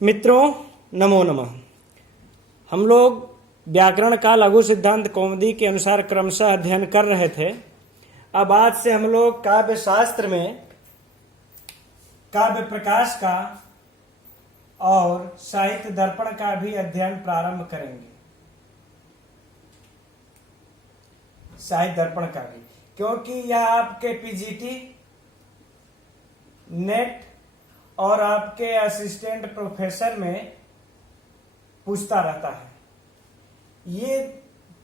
मित्रों, नमो नमः। हम लोग व्याकरण का लघु सिद्धांत कौमुदी के अनुसार क्रमशः अध्ययन कर रहे थे। अब आज से हम लोग काव्य शास्त्र में काव्य प्रकाश का और साहित्य दर्पण का भी अध्ययन प्रारंभ करेंगे। साहित्य दर्पण का भी, क्योंकि यह आपके पीजीटी, नेट और आपके असिस्टेंट प्रोफेसर में पूछता रहता है। ये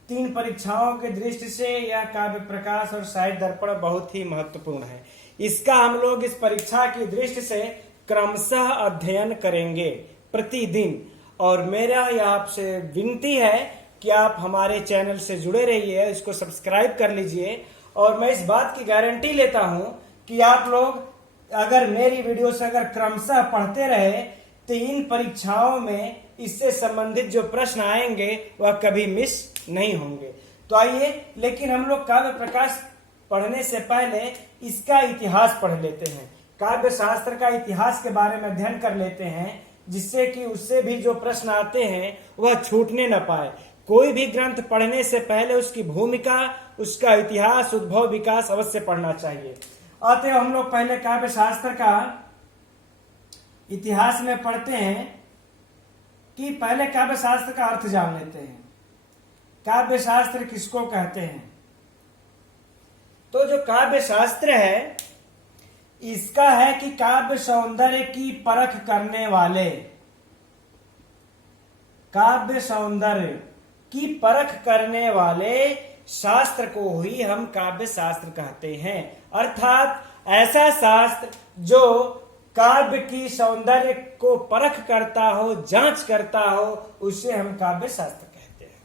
तीन परीक्षाओं के दृष्टि से यह काव्य प्रकाश और साहित्य दर्पण बहुत ही महत्वपूर्ण है। इसका हम लोग इस परीक्षा की दृष्टि से क्रमशः अध्ययन करेंगे प्रतिदिन। और मेरा यह आपसे विनती है कि आप हमारे चैनल से जुड़े रहिए, इसको सब्सक्राइब कर लीजिए। और मैं इस बात की गारंटी लेता हूं कि आप लोग अगर मेरी वीडियो से अगर क्रमशः पढ़ते रहे तो इन परीक्षाओं में इससे संबंधित जो प्रश्न आएंगे वह कभी मिस नहीं होंगे। तो आइए, लेकिन हम लोग काव्य प्रकाश पढ़ने से पहले इसका इतिहास पढ़ लेते हैं। काव्य शास्त्र का इतिहास के बारे में अध्ययन कर लेते हैं, जिससे कि उससे भी जो प्रश्न आते हैं वह छूटने न पाए। कोई भी ग्रंथ पढ़ने से पहले उसकी भूमिका, उसका इतिहास, उद्भव, विकास अवश्य पढ़ना चाहिए। आते हम लोग पहले काव्य शास्त्र का इतिहास में पढ़ते हैं कि पहले काव्य शास्त्र का अर्थ जान लेते हैं। काव्य शास्त्र किसको कहते हैं? तो जो काव्य शास्त्र है इसका है कि काव्य सौंदर्य की परख करने वाले, काव्य सौंदर्य की परख करने वाले शास्त्र को ही हम काव्य शास्त्र कहते हैं। अर्थात ऐसा शास्त्र जो काव्य की सौंदर्य को परख करता हो, जांच करता हो, उसे हम काव्य शास्त्र कहते हैं।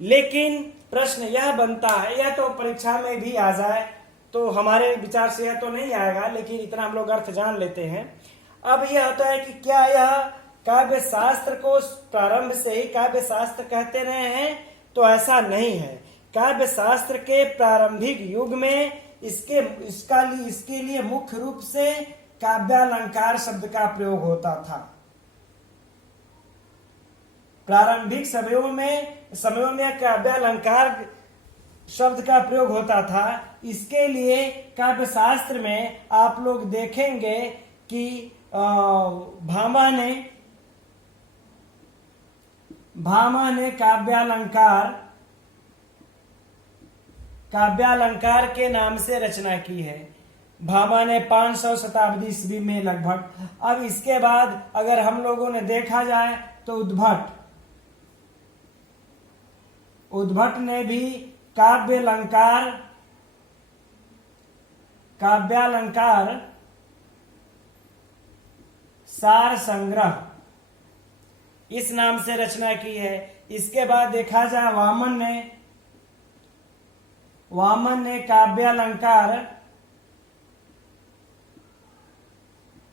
लेकिन प्रश्न यह बनता है, यह तो परीक्षा में भी आ जाए तो हमारे विचार से यह तो नहीं आएगा, लेकिन इतना हम लोग अर्थ जान लेते हैं। अब यह होता है कि क्या यह काव्य शास्त्र को प्रारंभ से ही काव्य शास्त्र कहते रहे हैं? तो ऐसा नहीं है। काव्य शास्त्र के प्रारंभिक युग में इसके लिए मुख्य रूप से काव्यालंकार शब्द का प्रयोग होता था। प्रारंभिक समयों में काव्यालंकार शब्द का प्रयोग होता था। इसके लिए काव्य शास्त्र में आप लोग देखेंगे कि भामा ने काव्यालंकार के नाम से रचना की है। भामा ने 500 शताब्दी ईस्वी में लगभग। अब इसके बाद अगर हम लोगों ने देखा जाए तो उद्भट ने भी काव्यालंकार सार संग्रह इस नाम से रचना की है। इसके बाद देखा जाए वामन ने काव्यालंकार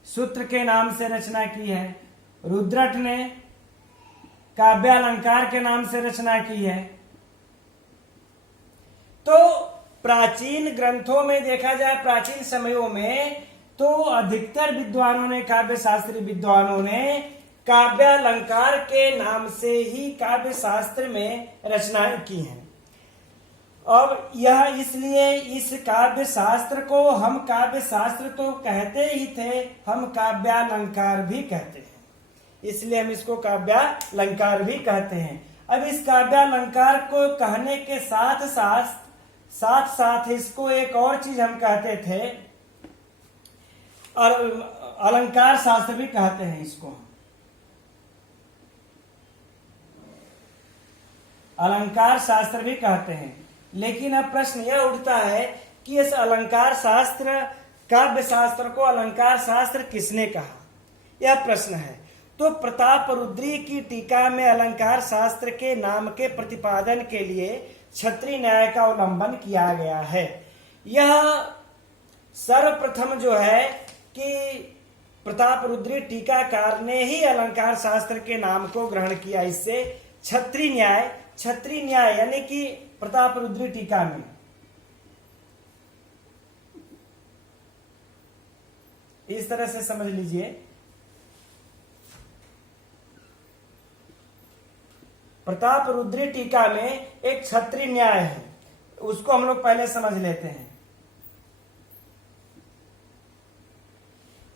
सूत्र के नाम से रचना की है। रुद्रट ने काव्यालंकार के नाम से रचना की है। तो प्राचीन ग्रंथों में देखा जाए, प्राचीन समयों में तो अधिकतर विद्वानों ने, काव्य शास्त्री विद्वानों ने काव्यालंकार के नाम से ही काव्य शास्त्र में रचनाएं की हैं। अब यह इसलिए इस काव्य शास्त्र को हम काव्य शास्त्र तो कहते ही थे, हम काव्यालंकार भी कहते हैं। इसलिए हम इसको काव्यालंकार भी कहते हैं। अब इस काव्यालंकार को कहने के साथ साथ इसको एक और चीज हम कहते थे, और अलंकार शास्त्र भी कहते हैं। इसको अलंकार शास्त्र भी कहते हैं। लेकिन अब प्रश्न यह उठता है कि इस अलंकार शास्त्र, काव्य शास्त्र को अलंकार शास्त्र किसने कहा? यह प्रश्न है। तो प्रतापरुद्री की टीका में अलंकार शास्त्र के नाम के प्रतिपादन के लिए क्षत्रिय न्याय का अवलंबन किया गया है। यह सर्वप्रथम जो है कि प्रतापरुद्री टीकाकार ने ही अलंकार शास्त्र के नाम को ग्रहण किया। इससे क्षत्रिय न्याय यानी कि प्रतापरुद्री टीका में इस तरह से समझ लीजिए प्रतापरुद्री टीका में एक क्षत्रिय न्याय है, उसको हम लोग पहले समझ लेते हैं।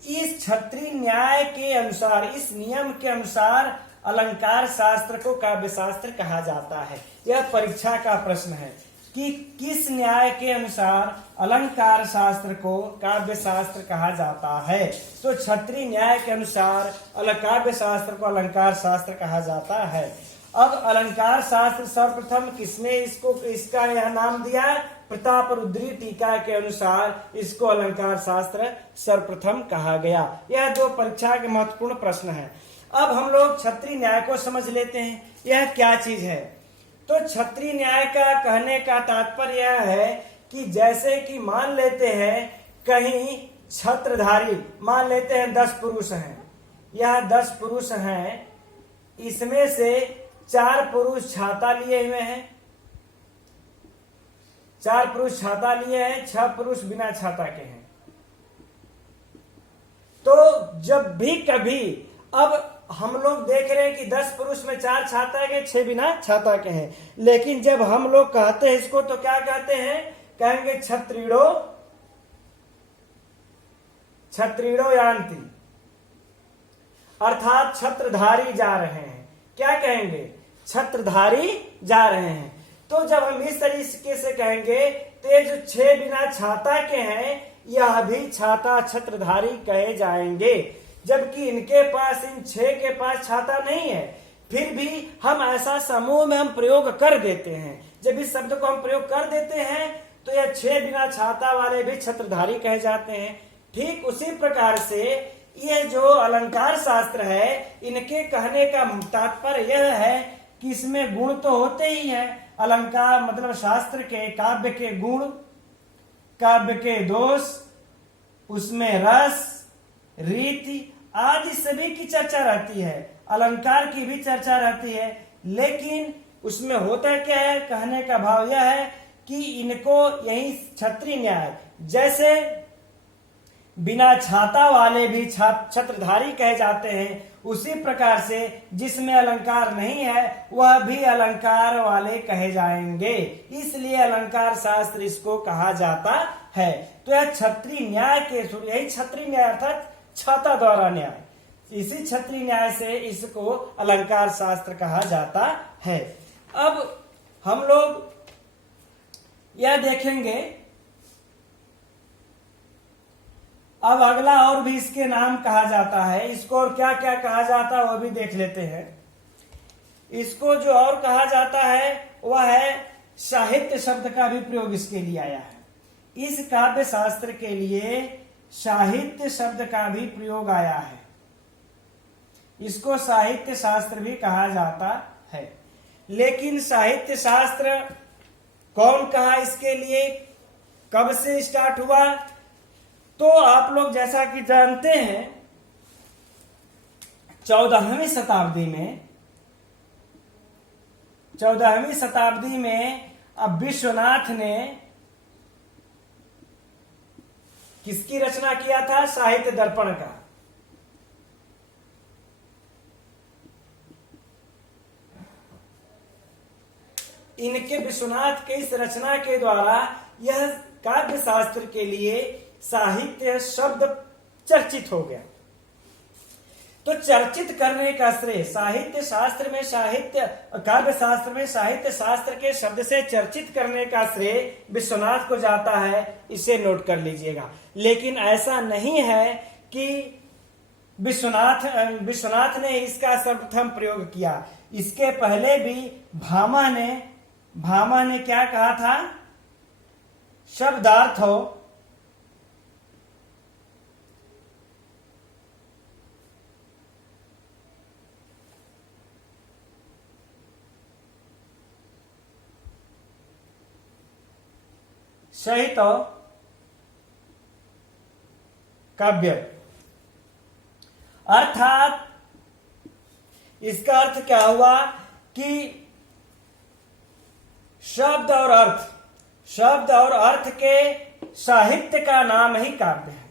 इस क्षत्रिय न्याय के अनुसार, इस नियम के अनुसार अलंकार शास्त्र को काव्य शास्त्र कहा जाता है। यह परीक्षा का प्रश्न है कि किस न्याय के अनुसार अलंकार शास्त्र को काव्य शास्त्र कहा जाता है। तो क्षत्रिय न्याय के अनुसार काव्य शास्त्र को अलंकार शास्त्र कहा जाता है। अब अलंकार शास्त्र सर्वप्रथम किसने इसका यह नाम दिया? प्रतापरुद्री टीका के अनुसार इसको अलंकार शास्त्र सर्वप्रथम कहा गया। यह दो परीक्षा के महत्वपूर्ण प्रश्न हैं। अब हम लोग क्षत्रिय न्याय को समझ लेते हैं, यह क्या चीज है। तो क्षत्रिय न्याय का कहने का तात्पर्य यह है कि जैसे कि मान लेते हैं कहीं छत्रधारी, मान लेते हैं 10 पुरुष हैं, यह 10 पुरुष हैं, इसमें से 4 पुरुष छाता लिए हुए हैं, 4 पुरुष छाता लिए हैं, 6 पुरुष बिना छाता के हैं। तो जब भी कभी, अब हम लोग देख रहे हैं कि 10 पुरुष में 4 छाता के, 6 बिना छाता के हैं, लेकिन जब हम लोग कहते हैं इसको तो क्या कहते हैं? कहेंगे छत्रीणो यान्ति, अर्थात छत्रधारी जा रहे हैं। क्या कहेंगे? छत्रधारी जा रहे हैं। तो जब हम इस तरीके से कहेंगे तो ये जो 6 बिना छाता के हैं यह भी छाता छत्रधारी कहे जाएंगे, जबकि इनके पास, इन 6 के पास छाता नहीं है, फिर भी हम ऐसा समूह में हम प्रयोग कर देते हैं। जब इस शब्द को हम प्रयोग कर देते हैं तो यह 6 बिना छाता वाले भी छत्रधारी कहे जाते हैं। ठीक उसी प्रकार से यह जो अलंकार शास्त्र है, इनके कहने का तात्पर्य यह है कि इसमें गुण तो होते ही हैं। अलंकार मतलब शास्त्र के, काव्य के गुण, काव्य के दोष, उसमें रस, रीति आदि सभी की चर्चा रहती है, अलंकार की भी चर्चा रहती है। लेकिन उसमें होता क्या है? कहने का भाव यह है कि इनको यही क्षत्रिय न्याय, जैसे बिना छाता वाले भी छत्रधारी कहे जाते हैं, उसी प्रकार से जिसमें अलंकार नहीं है वह भी अलंकार वाले कहे जाएंगे। इसलिए अलंकार शास्त्र इसको कहा जाता है। तो यह क्षत्रिय न्याय के, यही क्षत्रिय न्याय अर्थात छाता द्वारा न्याय, इसी क्षत्रिय न्याय से इसको अलंकार शास्त्र कहा जाता है। अब हम लोग यह देखेंगे, अब अगला और भी इसके नाम कहा जाता है, इसको और क्या क्या कहा जाता है वह भी देख लेते हैं। इसको जो और कहा जाता है वह है साहित्य शब्द का भी प्रयोग इसके लिए आया है। इस काव्य शास्त्र के लिए साहित्य शब्द का भी प्रयोग आया है, इसको साहित्य शास्त्र भी कहा जाता है। लेकिन साहित्य शास्त्र कौन कहा इसके लिए, कब से स्टार्ट हुआ? तो आप लोग जैसा कि जानते हैं 14वीं शताब्दी में अब विश्वनाथ ने किसकी रचना किया था? साहित्य दर्पण का। इनके विश्वनाथ के इस रचना के द्वारा यह काव्य शास्त्र के लिए साहित्य शब्द चर्चित हो गया। तो चर्चित करने का श्रेय साहित्य शास्त्र में, काव्य शास्त्र में साहित्य शास्त्र के शब्द से चर्चित करने का श्रेय विश्वनाथ को जाता है, इसे नोट कर लीजिएगा। लेकिन ऐसा नहीं है कि विश्वनाथ ने इसका सर्वप्रथम प्रयोग किया। इसके पहले भी भामा ने क्या कहा था? शब्दार्थ हो सहित काव्य, अर्थात इसका अर्थ क्या हुआ कि शब्द और अर्थ के साहित्य का नाम ही काव्य है।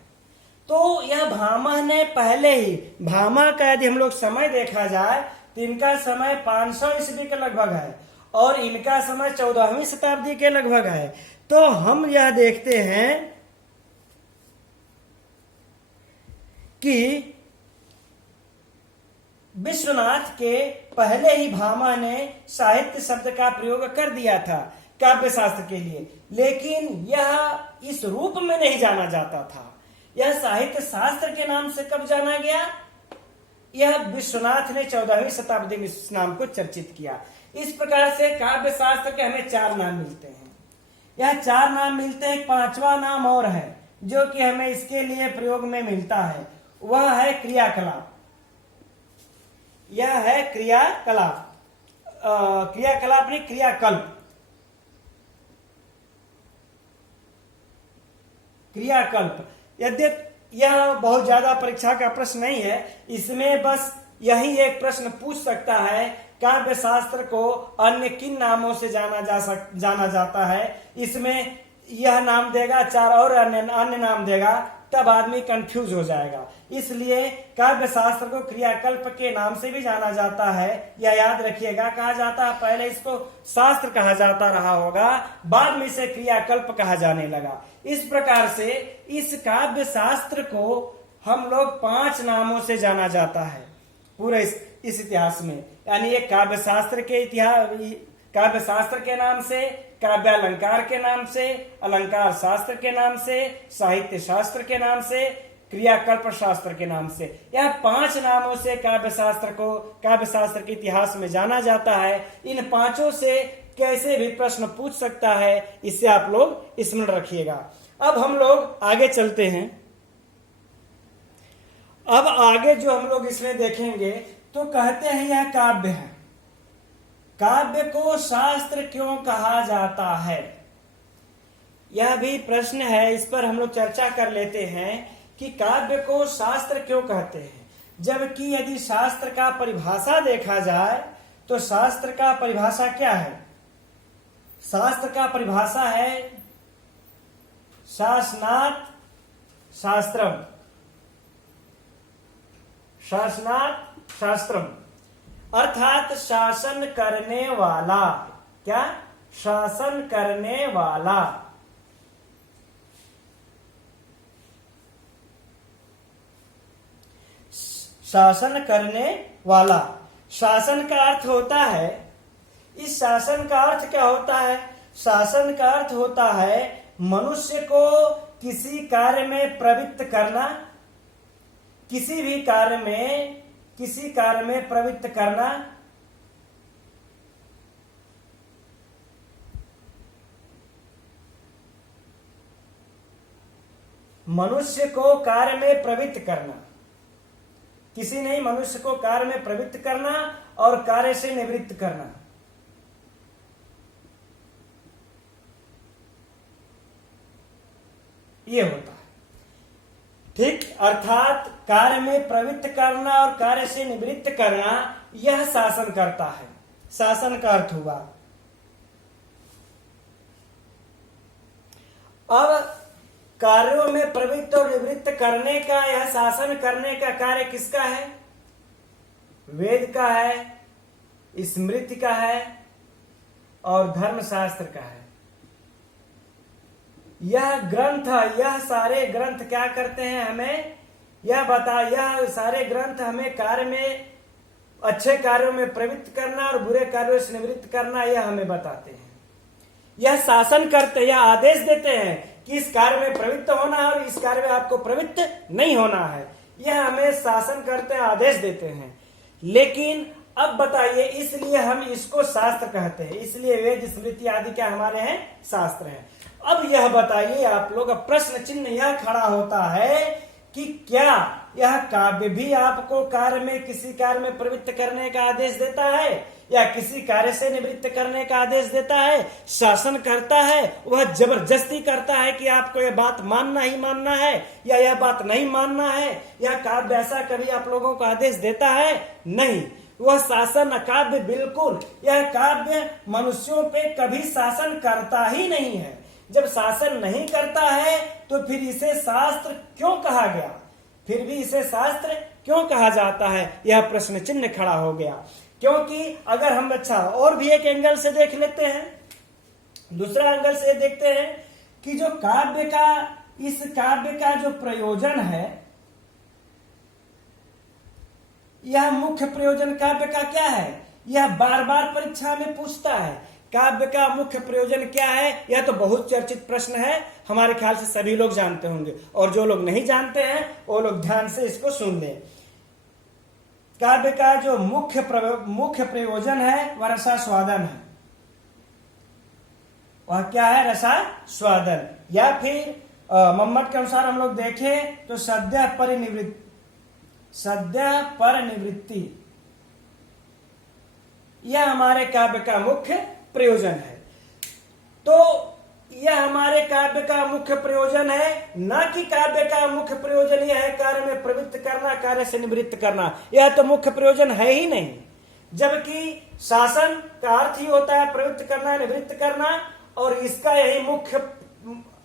तो यह भामा ने पहले ही, भामा का यदि हम लोग समय देखा जाए तो इनका समय 500 ईस्वी के लगभग है और इनका समय 14वीं शताब्दी के लगभग है। तो हम यह देखते हैं कि विश्वनाथ के पहले ही भामा ने साहित्य शब्द का प्रयोग कर दिया था काव्य शास्त्र के लिए, लेकिन यह इस रूप में नहीं जाना जाता था। यह साहित्य शास्त्र के नाम से कब जाना गया? यह विश्वनाथ ने 14वीं शताब्दी में इस नाम को चर्चित किया। इस प्रकार से काव्य शास्त्र के हमें 4 नाम मिलते हैं। यह 4 नाम मिलते हैं। 5वां नाम और है जो कि हमें इसके लिए प्रयोग में मिलता है, वह है क्रियाकलाप। यह है क्रियाकलाप। क्रियाकलाप नहीं, क्रियाकल्प। क्रियाकल्प। यद्यपि यह बहुत ज्यादा परीक्षा का प्रश्न नहीं है, इसमें बस यही एक प्रश्न पूछ सकता है काव्य शास्त्र को अन्य किन नामों से जाना जाता है। इसमें यह नाम देगा, 4 और अन्य नाम देगा, तब आदमी कंफ्यूज हो जाएगा। इसलिए काव्य शास्त्र को क्रियाकल्प के नाम से भी जाना जाता है, यह याद रखिएगा। कहा जाता है पहले इसको शास्त्र कहा जाता रहा होगा, बाद में इसे क्रियाकल्प कहा जाने लगा। इस प्रकार से इस काव्य शास्त्र को हम लोग 5 नामों से जाना जाता है पूरे इस इतिहास में। यानी ये काव्य शास्त्र के इतिहास, काव्य शास्त्र के नाम से, काव्यालंकार के नाम से, अलंकार शास्त्र के नाम से, साहित्य शास्त्र के नाम से, क्रियाकल्प शास्त्र के नाम से। यह 5 नामों से काव्य शास्त्र के इतिहास में जाना जाता है। इन 5 से कैसे भी प्रश्न पूछ सकता है, इससे आप लोग स्मरण रखिएगा। अब हम लोग आगे चलते हैं। अब आगे जो हम लोग इसमें देखेंगे तो कहते हैं यह काव्य है। काव्य को शास्त्र क्यों कहा जाता है, यह भी प्रश्न है। इस पर हम लोग चर्चा कर लेते हैं कि काव्य को शास्त्र क्यों कहते हैं, जबकि यदि शास्त्र का परिभाषा देखा जाए तो शास्त्र का परिभाषा क्या है? शास्त्र का परिभाषा है शासनात् शास्त्रम। शासनात् शास्त्रम अर्थात शासन करने वाला। क्या? शासन करने वाला। शासन करने वाला। शासन का अर्थ होता है, इस शासन का अर्थ क्या होता है? शासन का अर्थ होता है मनुष्य को किसी कार्य में प्रवृत्त करना, किसी भी कार्य में प्रवृत्त करना, मनुष्य को कार्य में प्रवृत्त करना, किसी नहीं, मनुष्य को कार्य में प्रवृत्त करना और कार्य से निवृत्त करना। ये होता है, ठीक। अर्थात कार्य में प्रवृत्त करना और कार्य से निवृत्त करना, यह शासन करता है। शासन का अर्थ हुआ। अब कार्यों में प्रवृत्त और निवृत्त करने का, यह शासन करने का कार्य किसका है? वेद का है, स्मृति का है और धर्मशास्त्र का है। यह ग्रंथ, यह सारे ग्रंथ क्या करते हैं? हमें यह सारे ग्रंथ हमें कार्य में, अच्छे कार्यों में प्रवृत्त करना और बुरे कार्यों से निवृत्त करना, यह हमें बताते हैं। यह शासन करते, यह आदेश देते हैं कि इस कार्य में प्रवृत्त होना है और इस कार्य में आपको प्रवृत्त नहीं होना है। यह हमें शासन करते, आदेश देते हैं। लेकिन अब बताइए, इसलिए हम इसको शास्त्र कहते हैं, इसलिए वेद स्मृति आदि क्या हमारे हैं? शास्त्र हैं। अब यह बताइए आप लोग, प्रश्न चिन्ह यह खड़ा होता है कि क्या यह काव्य भी आपको कार्य में, किसी कार्य में प्रवृत्त करने का आदेश देता है या किसी कार्य से निवृत्त करने का आदेश देता है? शासन करता है, वह जबरदस्ती करता है कि आपको यह बात मानना ही मानना है या यह बात नहीं मानना है। यह काव्य ऐसा कभी आप लोगों को आदेश देता है? नहीं, वह शासन काव्य बिल्कुल, यह काव्य मनुष्यों पे कभी शासन करता ही नहीं है। जब शासन नहीं करता है तो फिर इसे शास्त्र क्यों कहा गया? फिर भी इसे शास्त्र क्यों कहा जाता है? यह प्रश्न चिन्ह खड़ा हो गया। क्योंकि अगर हम अच्छा और भी एक एंगल से देख लेते हैं, दूसरा एंगल से देखते हैं कि जो काव्य का, इस काव्य का जो प्रयोजन है, यह मुख्य प्रयोजन काव्य का क्या है, यह बार बार परीक्षा में पूछता है। काव्य का मुख्य प्रयोजन क्या है, यह तो बहुत चर्चित प्रश्न है, हमारे ख्याल से सभी लोग जानते होंगे, और जो लोग नहीं जानते हैं वो लोग ध्यान से इसको सुन लें। काव्य का जो मुख्य प्रयोजन है वह रसास्वादन है। वह क्या है, रसास्वादन, या फिर मम्मट के अनुसार हम लोग देखें तो सद्य परनिवृत्ति, यह हमारे काव्य का मुख्य प्रयोजन है। तो यह हमारे काव्य का मुख्य प्रयोजन है, न कि काव्य का मुख्य प्रयोजन यह है कार्य में प्रवृत्त करना, कार्य से निवृत्त करना, यह तो मुख्य प्रयोजन है ही नहीं। जबकि शासन का अर्थ ही होता है प्रवृत्त करना, निवृत्त करना, और इसका यही मुख्य,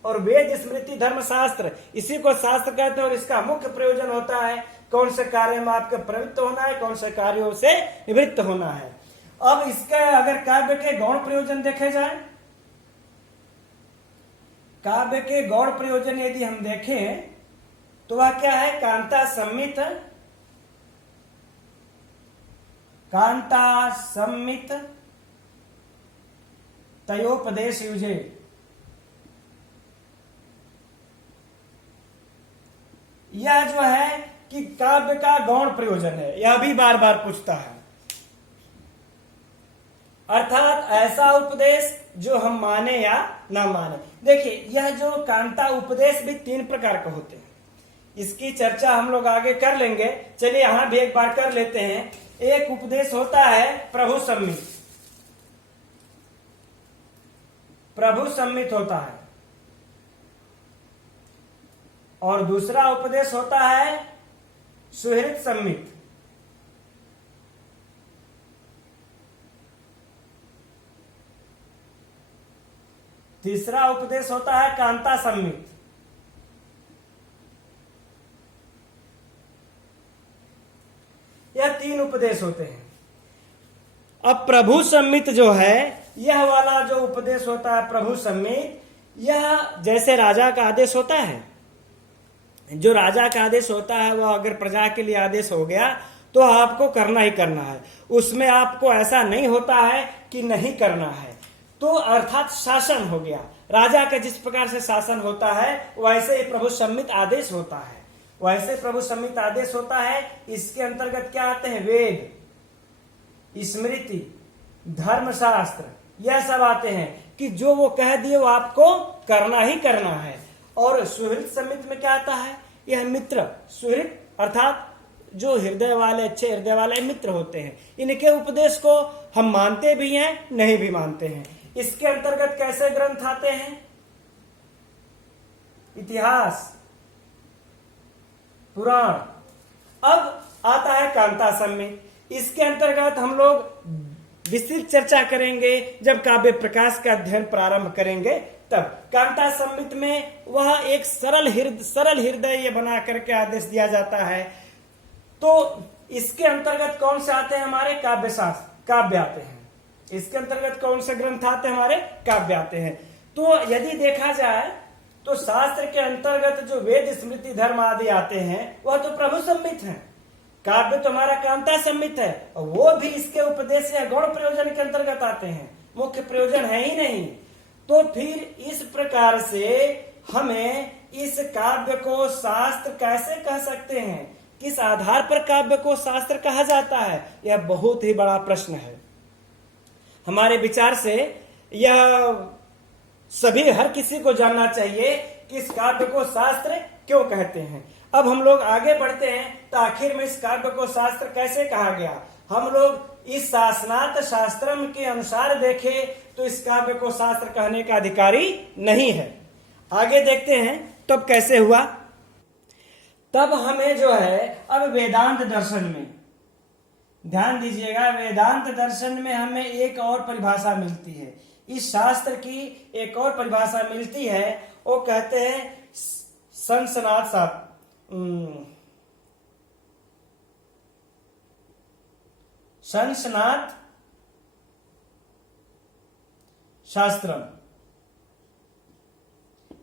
और वेद स्मृति धर्मशास्त्र इसी को शास्त्र कहते हैं, और इसका मुख्य प्रयोजन होता है कौन से कार्य में आपके प्रवृत्त होना है, कौन से कार्यों से निवृत्त होना है। अब इसके अगर काव्य के गौण प्रयोजन देखे जाए, काव्य के गौण प्रयोजन यदि हम देखें तो वह क्या है, कांता सम्मित तयोपदेश युजे, यह जो है कि काव्य का गौण प्रयोजन है, यह भी बार बार पूछता है। अर्थात ऐसा उपदेश जो हम माने या ना माने। देखिए, यह जो कांता उपदेश भी 3 प्रकार के होते हैं, इसकी चर्चा हम लोग आगे कर लेंगे। चलिए यहां भी एक बार कर लेते हैं। एक उपदेश होता है प्रभु सम्मित होता है, और दूसरा उपदेश होता है सुहृद सम्मित। तीसरा उपदेश होता है कांता सम्मित। यह 3 उपदेश होते हैं। अब प्रभु सम्मित जो है, यह वाला जो उपदेश होता है प्रभु सम्मित, यह जैसे राजा का आदेश होता है, जो राजा का आदेश होता है वह अगर प्रजा के लिए आदेश हो गया तो आपको करना ही करना है, उसमें आपको ऐसा नहीं होता है कि नहीं करना है। तो अर्थात शासन हो गया, राजा का जिस प्रकार से शासन होता है वैसे ही प्रभु सम्मित आदेश होता है, वैसे प्रभु सम्मित आदेश होता है। इसके अंतर्गत क्या आते हैं, वेद, स्मृति, धर्मशास्त्र, यह सब आते हैं कि जो वो कह दिए वो आपको करना ही करना है। और सुहृद सम्मित में क्या आता है, यह मित्र, सुहृद अर्थात जो हृदय वाले, अच्छे हृदय वाले मित्र होते हैं, इनके उपदेश को हम मानते भी हैं, नहीं भी मानते हैं। इसके अंतर्गत कैसे ग्रंथ आते हैं, इतिहास, पुराण। अब आता है कांता सम्मित। इसके अंतर्गत हम लोग विस्तृत चर्चा करेंगे जब काव्य प्रकाश का अध्ययन प्रारंभ करेंगे तब। कांता सम्मित में वह एक सरल हृदय बना करके आदेश दिया जाता है। तो इसके अंतर्गत कौन से आते हैं, हमारे काव्य आते हैं। इसके अंतर्गत कौन से ग्रंथ आते हैं, हमारे काव्य आते हैं। तो यदि देखा जाए तो शास्त्र के अंतर्गत जो वेद स्मृति धर्म आदि आते हैं वह तो प्रभु सम्मित है। काव्य तो हमारा कांता सम्मित है, और वो भी इसके उपदेश या गौण प्रयोजन के अंतर्गत आते हैं, मुख्य प्रयोजन है ही नहीं। तो फिर इस प्रकार से हमें इस काव्य को शास्त्र कैसे कह सकते हैं, किस आधार पर काव्य को शास्त्र कहा जाता है, यह बहुत ही बड़ा प्रश्न है। हमारे विचार से यह सभी हर किसी को जानना चाहिए कि इस काव्य को शास्त्र क्यों कहते हैं। अब हम लोग आगे बढ़ते हैं तो आखिर में इस काव्य को शास्त्र कैसे कहा गया। हम लोग इस शासनार्थ शास्त्रम के अनुसार देखें तो इस काव्य को शास्त्र कहने का अधिकारी नहीं है। आगे देखते हैं तब कैसे हुआ। तब हमें जो है अब वेदांत दर्शन में ध्यान दीजिएगा, वेदांत दर्शन में हमें एक और परिभाषा मिलती है, इस शास्त्र की एक और परिभाषा मिलती है। वो कहते हैं संसनात शास्त्रम,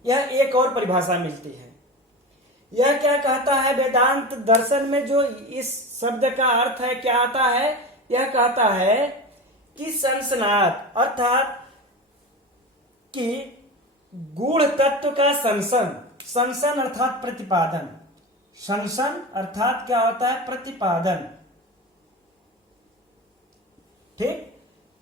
यह एक और परिभाषा मिलती है। यह क्या कहता है? वेदांत दर्शन में जो इस शब्द का अर्थ है क्या आता है? यह कहता है कि संसनात अर्थात कि गूढ़ तत्व का संसन, संसन अर्थात प्रतिपादन, संसन अर्थात क्या होता है? प्रतिपादन। ठीक,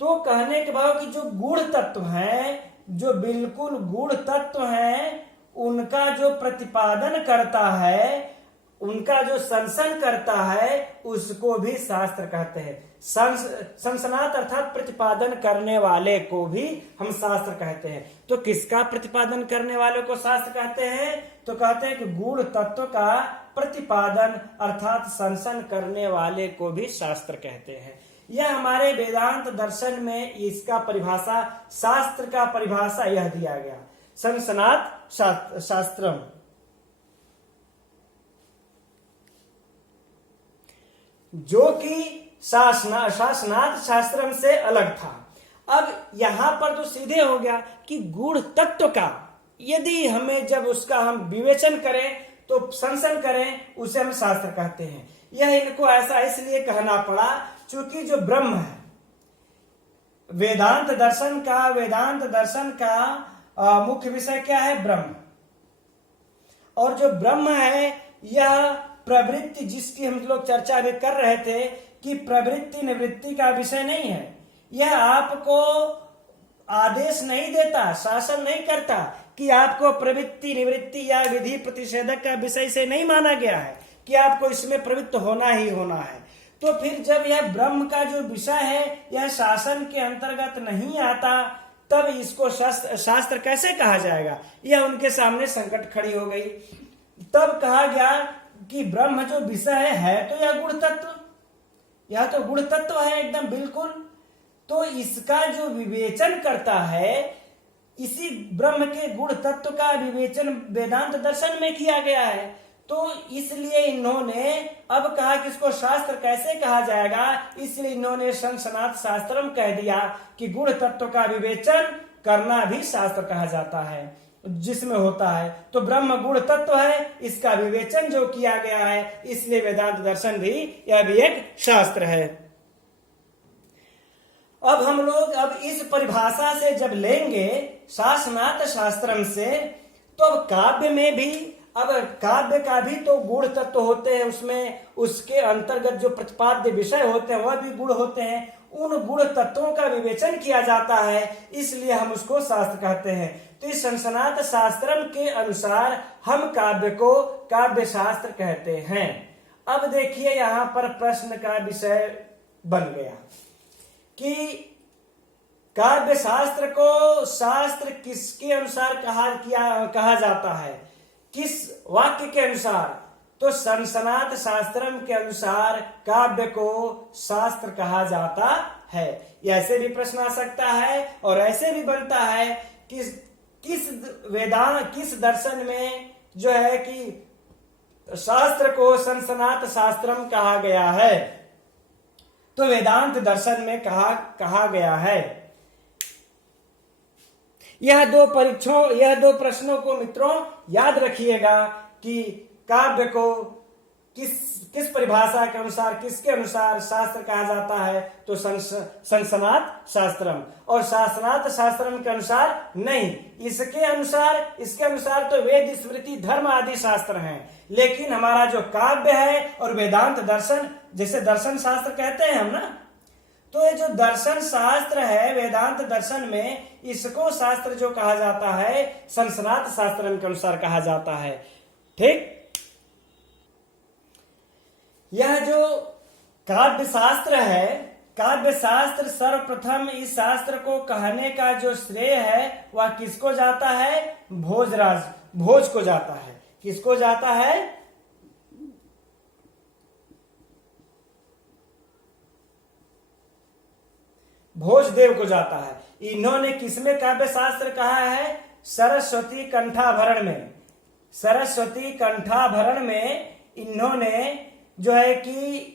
तो कहने के बाद कि जो गूढ़ तत्व हैं, जो बिल्कुल गूढ़ तत्व हैं, उनका जो प्रतिपादन करता है, उनका जो संसन करता है, उसको भी शास्त्र कहते हैं। संसनात अर्थात प्रतिपादन करने वाले को भी हम शास्त्र कहते हैं। तो किसका प्रतिपादन करने वाले को शास्त्र कहते हैं? तो कहते हैं कि गूढ़ तत्व का प्रतिपादन अर्थात संसन करने वाले को भी शास्त्र कहते हैं। यह हमारे वेदांत दर्शन में इसका परिभाषा, शास्त्र का परिभाषा यह दिया गया, संसनात शास्त्रम। जो कि शासनात शास्त्रम से अलग था। अब यहां पर तो सीधे हो गया कि गूढ़ तत्व का यदि हमें जब उसका हम विवेचन करें तो संसन करें, उसे हम शास्त्र कहते हैं। यह इनको ऐसा इसलिए कहना पड़ा क्योंकि जो ब्रह्म है, वेदांत दर्शन का मुख्य विषय क्या है? ब्रह्म। और जो ब्रह्म है यह प्रवृत्ति, जिसकी हम लोग चर्चा भी कर रहे थे कि प्रवृत्ति निवृत्ति का विषय नहीं है। यह आपको आदेश नहीं देता, शासन नहीं करता कि आपको प्रवृत्ति निवृत्ति या विधि प्रतिषेधक का विषय से नहीं माना गया है कि आपको इसमें प्रवृत्त होना ही होना है। तो फिर जब यह ब्रह्म का जो विषय है यह शासन के अंतर्गत नहीं आता, तब इसको शास्त्र कैसे कहा जाएगा? यह उनके सामने संकट खड़ी हो गई। तब कहा गया कि ब्रह्म जो विषय है तो यह गुण तत्व, यह तो गुण तत्व है एकदम बिल्कुल। तो इसका जो विवेचन करता है, इसी ब्रह्म के गुण तत्व का विवेचन वेदांत दर्शन में किया गया है। तो इसलिए इन्होंने अब कहा कि इसको शास्त्र कैसे कहा जाएगा, इसलिए इन्होंने संसनात शास्त्रम कह दिया कि गुण तत्व का विवेचन करना भी शास्त्र कहा जाता है, जिसमें होता है। तो ब्रह्म गुण तत्व है, इसका विवेचन जो किया गया है, इसलिए वेदांत दर्शन भी यह भी एक शास्त्र है। अब हम लोग अब इस परिभाषा से जब लेंगे शासनात शास्त्रम से, तो अब काव्य में भी, अब काव्य का भी तो गुण तत्व होते हैं, उसमें उसके अंतर्गत जो प्रतिपाद्य विषय होते हैं वह भी गुण होते हैं। उन गुण तत्वों का विवेचन किया जाता है, इसलिए हम उसको शास्त्र कहते हैं। तो इस संसनात शास्त्रम के अनुसार हम काव्य को काव्य शास्त्र कहते हैं। अब देखिए यहां पर प्रश्न का विषय बन गया कि काव्य शास्त्र को शास्त्र किसके अनुसार कहा जाता है, किस वाक्य के अनुसार? तो संसनात शास्त्रम के अनुसार काव्य को शास्त्र कहा जाता है। ऐसे भी प्रश्न आ सकता है और ऐसे भी बनता है कि किस दर्शन में जो है कि शास्त्र को संसनात शास्त्रम कहा गया है? तो वेदांत दर्शन में कहा गया है। यह दो प्रश्नों को मित्रों याद रखिएगा कि काव्य को किस परिभाषा के अनुसार, किसके अनुसार शास्त्र कहा जाता है? तो संसनात शास्त्रम, और शासनात शास्त्रम के अनुसार नहीं। इसके अनुसार तो वेद स्मृति धर्म आदि शास्त्र हैं, लेकिन हमारा जो काव्य है और वेदांत दर्शन, जैसे दर्शन शास्त्र कहते हैं हम ना, तो ये जो दर्शन शास्त्र है वेदांत दर्शन में, इसको शास्त्र जो कहा जाता है संसनात शास्त्रम के अनुसार कहा जाता है। ठीक, यह जो काव्य शास्त्र है, काव्य शास्त्र सर्वप्रथम इस शास्त्र को कहने का जो श्रेय है वह किसको जाता है? भोज को जाता है। किसको जाता है? भोजदेव को जाता है। इन्होंने किसमें काव्य शास्त्र कहा है? सरस्वती कंठाभरण में। सरस्वती कंठाभरण में इन्होंने जो है कि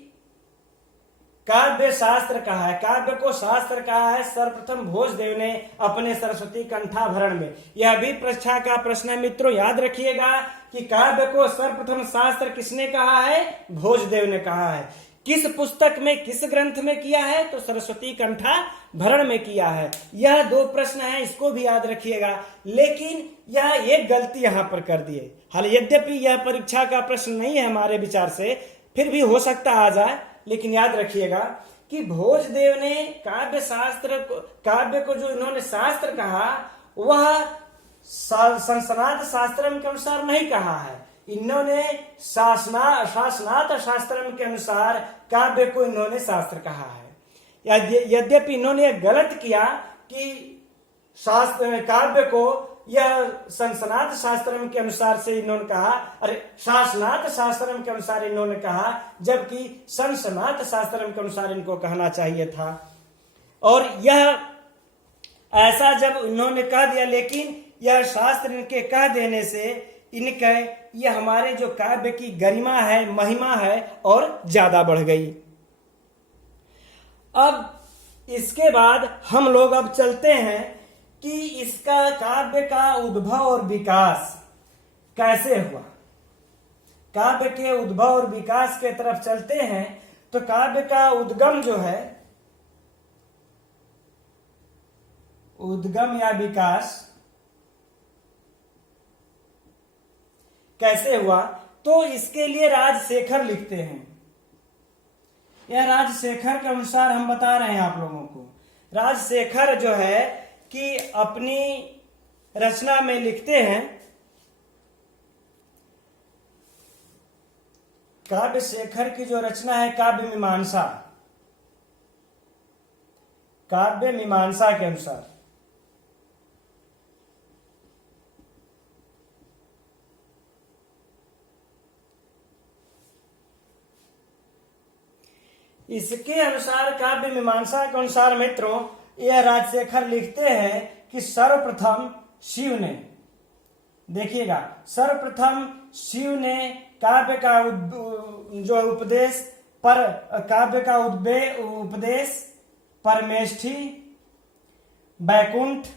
काव्य शास्त्र कहा है, काव्य को शास्त्र कहा है सर्वप्रथम भोजदेव ने अपने सरस्वती कंठाभरण में। यह भी परीक्षा का प्रश्न है मित्रों, याद रखिएगा कि काव्य को सर्वप्रथम शास्त्र किसने कहा है? भोजदेव ने कहा है। किस पुस्तक में, किस ग्रंथ में किया है? तो सरस्वती कंठाभरण में किया है। यह 2 प्रश्न है, इसको भी याद रखिएगा। लेकिन यह एक गलती यहां पर कर दिए। हाल यद्यपि यह परीक्षा का प्रश्न नहीं है हमारे विचार से, फिर भी हो सकता आ जाए, लेकिन याद रखिएगा कि भोजदेव ने काव्य को जो इन्होंने शास्त्र कहा, वह संसनाद शास्त्रम के अनुसार नहीं कहा है। इन्होंने शासनात शास्त्रम के अनुसार काव्य को इन्होंने शास्त्र कहा है। यद्यपि इन्होंने गलत किया कि काव्य को यह संसनात शास्त्रम के अनुसार से इन्होंने कहा, अरे शासनात शास्त्रम के अनुसार इन्होंने कहा, जबकि संसनात शास्त्रम के अनुसार इनको कहना चाहिए था। और यह ऐसा जब इन्होंने कह दिया, लेकिन यह शास्त्र इनके कह देने से इनके यह हमारे जो काव्य की गरिमा है, महिमा है, और ज्यादा बढ़ गई। अब इसके बाद हम लोग अब चलते हैं कि इसका काव्य का उद्भव और विकास कैसे हुआ। काव्य के उद्भव और विकास के तरफ चलते हैं तो काव्य का उद्गम जो है, उद्गम या विकास कैसे हुआ, तो इसके लिए राजशेखर लिखते हैं। यह राजशेखर के अनुसार हम बता रहे हैं आप लोगों को। राजशेखर जो है कि अपनी रचना में लिखते हैं, काव्य शेखर की जो रचना है काव्य मीमांसा, काव्य मीमांसा के अनुसार इसके अनुसार काव्य मीमांसा के अनुसार मित्रों यह राजशेखर लिखते हैं कि सर्वप्रथम शिव ने, देखिएगा, सर्वप्रथम शिव ने काव्य का जो उपदेश पर काव्य का उपदेश परमेष्ठी, बैकुंठ,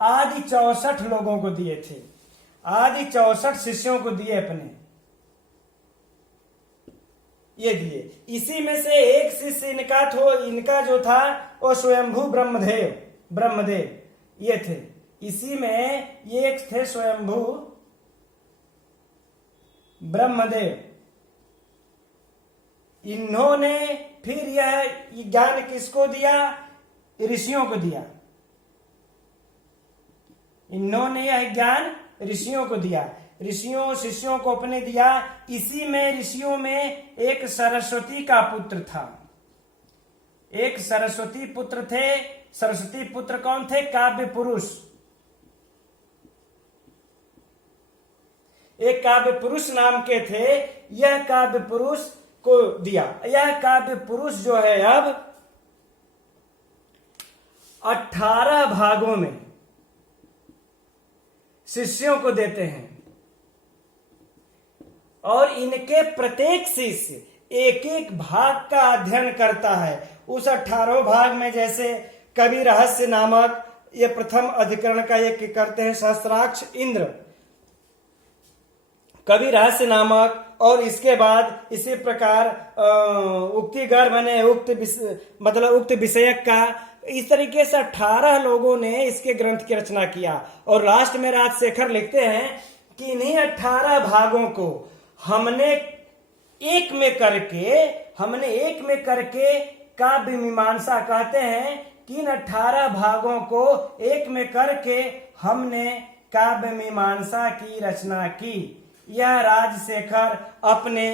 आदि 64 लोगों को दिए थे, आदि 64 शिष्यों को दिए अपने, ये दिए। इसी में से एक शिष्य इनका जो था वो स्वयंभू ब्रह्मदेव ये थे। इसी में ये एक थे स्वयंभू ब्रह्मदेव। इन्होंने फिर यह ज्ञान किसको दिया? ऋषियों को दिया। इन्होंने यह ज्ञान ऋषियों को दिया, ऋषियों शिष्यों को अपने दिया। इसी में ऋषियों में एक सरस्वती का पुत्र था, एक सरस्वती पुत्र थे। सरस्वती पुत्र कौन थे? काव्य पुरुष। एक काव्य पुरुष नाम के थे, यह काव्य पुरुष को दिया। यह काव्य पुरुष जो है अब 18 भागों में शिष्यों को देते हैं, और इनके प्रत्येक शिष्य एक एक भाग का अध्ययन करता है। उस 18 भाग में जैसे कवि रहस्य नामक ये प्रथम अधिकरण का एक करते हैं सहस्त्राक्ष इंद्र, कवि रहस्य नामक, और इसके बाद इसी प्रकार उक्ति गर्भ ने उक्त विषयक का, इस तरीके से 18 लोगों ने इसके ग्रंथ की रचना किया। और लास्ट में राजशेखर लिखते हैं कि इन्हीं 18 भागों को हमने एक में करके काव्य मीमांसा कहते हैं कि इन 18 भागों को एक में करके हमने काव्य मीमांसा की रचना की। यह राजशेखर अपने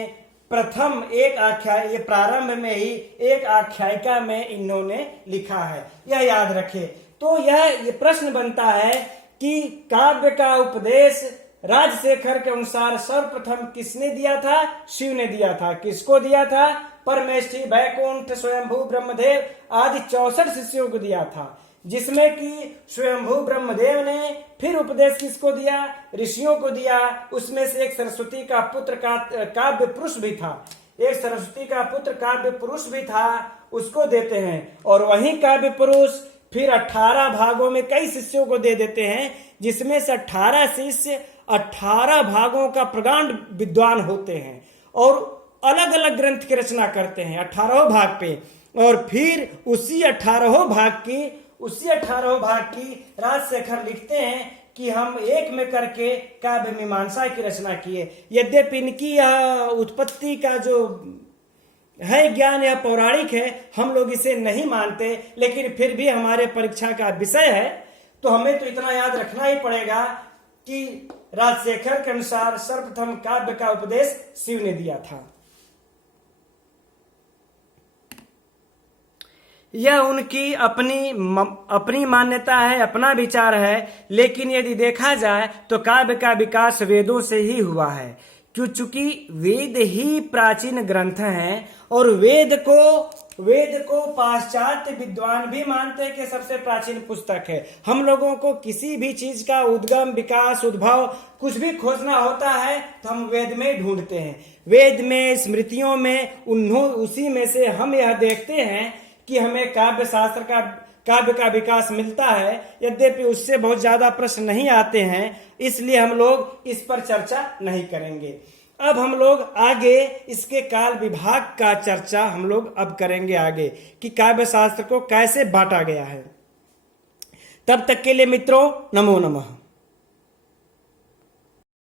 प्रथम एक आख्याय, ये प्रारंभ में ही एक आख्यायिका में इन्होंने लिखा है, यह याद रखे। तो यह प्रश्न बनता है कि काव्य का उपदेश राजशेखर के अनुसार सर्वप्रथम किसने दिया था? शिव ने दिया था। किसको दिया था? परमेष्ठी, बैकुंठ, स्वयंभू ब्रह्मदेव आदि 64 शिष्यों को दिया था। जिसमें कि स्वयंभू ब्रह्मदेव ने फिर उपदेश किसको दिया, ऋषियों को दिया। उसमें से एक सरस्वती का पुत्र का काव्य पुरुष भी था, एक सरस्वती का पुत्र काव्य पुरुष भी था, उसको देते हैं। और वही काव्य पुरुष फिर 18 भागों में कई शिष्यों को दे देते हैं, जिसमें से 18 शिष्य 18 भागों का प्रगाढ़ विद्वान होते हैं और अलग अलग ग्रंथ की रचना करते हैं 18 भाग पे। और फिर उसी 18 भाग की राजशेखर लिखते हैं कि हम एक में करके काव्य मीमांसा की रचना किए। यद्यपि इनकी यह उत्पत्ति का जो है ज्ञान या पौराणिक है, हम लोग इसे नहीं मानते, लेकिन फिर भी हमारे परीक्षा का विषय है तो हमें तो इतना याद रखना ही पड़ेगा कि राजशेखर के अनुसार सर्वप्रथम काव्य का उपदेश शिव ने दिया था। यह उनकी अपनी मान्यता है, अपना विचार है, लेकिन यदि देखा जाए तो काव्य का विकास वेदों से ही हुआ है, क्योंकि वेद ही प्राचीन ग्रंथ हैं और वेद को पाश्चात्य विद्वान भी मानते हैं कि सबसे प्राचीन पुस्तक है। हम लोगों को किसी भी चीज का उद्गम, विकास, उद्भव कुछ भी खोजना होता है तो हम वेद में ढूंढते हैं। वेद में, स्मृतियों में, उसी में से हम यह देखते हैं कि हमें काव्य का विकास मिलता है। यद्यपि उससे बहुत ज्यादा प्रश्न नहीं आते हैं, इसलिए हम लोग इस पर चर्चा नहीं करेंगे। अब हम लोग आगे इसके काल विभाग का चर्चा हम लोग अब करेंगे आगे, कि काव्य शास्त्र को कैसे बांटा गया है। तब तक के लिए मित्रों, नमो नमः।